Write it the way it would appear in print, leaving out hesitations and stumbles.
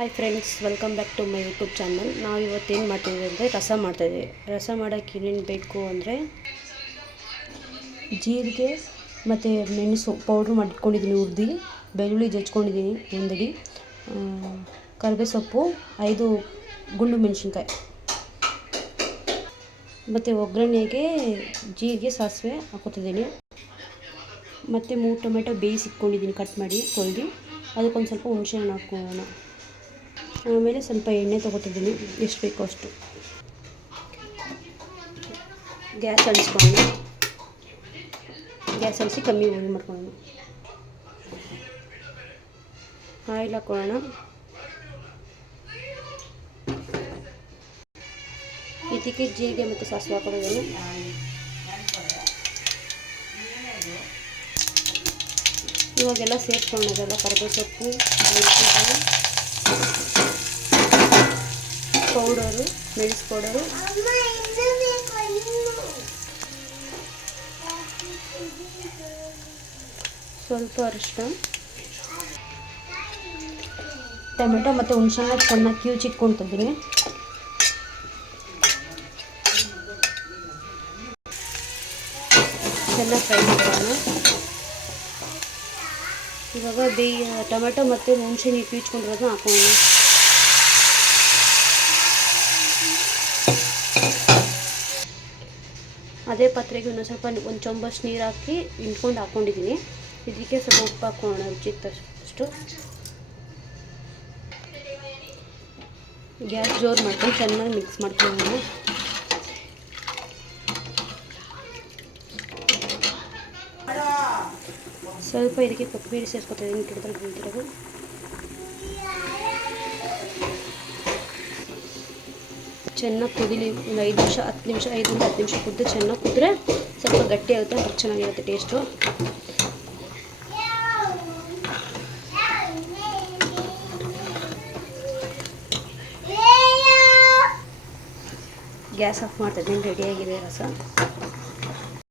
Hi friends, welcome back to my YouTube channel. ನಾವು ಇವತ್ತೇನು ಮಾಡ್ತಿದ್ದೀವಿ ಅಂದರೆ ರಸ ಮಾಡ್ತಾಯಿದ್ದೀವಿ. ರಸ ಮಾಡೋಕ್ಕೆ ಏನೇನು ಬೇಕು ಅಂದರೆ ಜೀರಿಗೆ ಮತ್ತು ಮೆಣಸು ಪೌಡ್ರ್ ಮಾಡಿಟ್ಕೊಂಡಿದ್ದೀನಿ, ಹುರಿದು ಬೆಳ್ಳುಳ್ಳಿ ಜಜ್ಕೊಂಡಿದ್ದೀನಿ ಒಂದಡಿ, ಕರಿಬೇವು ಸೊಪ್ಪು 5 ಗುಂಡು ಮೆಣಸಿನ್ಕಾಯಿ, ಮತ್ತು ಒಗ್ಗರಣೆಗೆ ಜೀರಿಗೆ ಸಾಸಿವೆ ಹಾಕೋತಿದ್ದೀನಿ, ಮತ್ತು 3 ಟೊಮೆಟೊ ಬೇಯಿಸಿಟ್ಕೊಂಡಿದ್ದೀನಿ, ಕಟ್ ಮಾಡಿ ತೊಳೆದು. ಅದಕ್ಕೊಂದು ಸ್ವಲ್ಪ ಹುಣಸೆ ಹಣ್ಣು ಹಾಕ್ಕೊಳ್ಳೋಣ. ಆಮೇಲೆ ಸ್ವಲ್ಪ ಎಣ್ಣೆ ತೊಗೊತಿದ್ದೀನಿ, ಎಷ್ಟು ಬೇಕೋ ಅಷ್ಟು. ಗ್ಯಾಸ್ ಅಳಿಸ್ಕೊಳ್ಳೋಣ. ಗ್ಯಾಸ್ ಅಳಿಸಿ ಕಮ್ಮಿ ಉರಿ ಮಾಡ್ಕೊಳ್ಳೋಣ. ಆಯಿಲ್ ಹಾಕ್ಕೊಳ್ಳೋಣ. ಇದಕ್ಕೆ ಜೀರಿಗೆ ಮತ್ತು ಸಾಸಿವೆ ಹಾಕೊಳ್ಳೋದನ್ನು. ಇವಾಗೆಲ್ಲ ಸೇರಿಸ್ಕೊಳ್ಳೋದಲ್ಲ, ಕರಿಬೇವು ಸೊಪ್ಪು, ಮೆಣಸಿನಕಾಯಿ ಪೌಡರು, ಮೆಣಸು ಪೌಡರು, ಸ್ವಲ್ಪ ಅರಿಶಿನ, ಟೊಮೆಟೊ ಮತ್ತು ಹುಣಸೆಹಣ್ಣ ಚೆನ್ನಾಗಿ ಕಿವುಚಿಟ್ಕೊಳ್ತಿದ್ದೀನಿ. ಚೆನ್ನಾಗಿ ಫ್ರೈ ಮಾಡೋಣ. ಇವಾಗ ಟೊಮೆಟೊ ಮತ್ತು ಹುಣಸೆ ನೀರು ಕಿವುಚ್ಕೊಂಡಿರೋದನ್ನ ಹಾಕೋಣ. ಅದೇ ಪಾತ್ರೆಗೆ ಇನ್ನೊಂದು ಸ್ವಲ್ಪ ಒಂದು ಚೊಂಬಷ್ಟು ನೀರು ಹಾಕಿ ಹಿಂಡ್ಕೊಂಡು ಹಾಕ್ಕೊಂಡಿದ್ದೀನಿ. ಇದಕ್ಕೆ ಸ್ವಲ್ಪ ಉಪ್ಪು ಹಾಕೋಣ, ರುಚಿಗೆ ತಕ್ಕಷ್ಟು. ಗ್ಯಾಸ್ ಜೋರು ಮಾಡ್ಕೊಂಡು ಚೆನ್ನಾಗಿ ಮಿಕ್ಸ್ ಮಾಡ್ಕೊಳ್ಳೋಣ. ಸ್ವಲ್ಪ ಇದಕ್ಕೆ ಕೊತ್ತಂಬರಿ ಸೇರಿಸ್ಕೊತಿದ್ದೀನಿ, ಗಿಡದಲ್ಲಿ ಬೆಳೆದಿರೋದು. ಚೆನ್ನಾಗಿ ಕುದಿಲಿ, ಒಂದು 5 ನಿಮಿಷ 10 ನಿಮಿಷ 5ರಿಂದ 10 ನಿಮಿಷ ಕುದ್ದು. ಚೆನ್ನಾಗಿ ಕುದ್ರೆ ಸ್ವಲ್ಪ ಗಟ್ಟಿ ಆಗುತ್ತೆ, ಅಷ್ಟು ಚೆನ್ನಾಗಿರುತ್ತೆ ಟೇಸ್ಟು. ಗ್ಯಾಸ್ ಆಫ್ ಮಾಡ್ತಾಯಿದ್ದೀನಿ, ರೆಡಿಯಾಗಿದೆ ರಸ.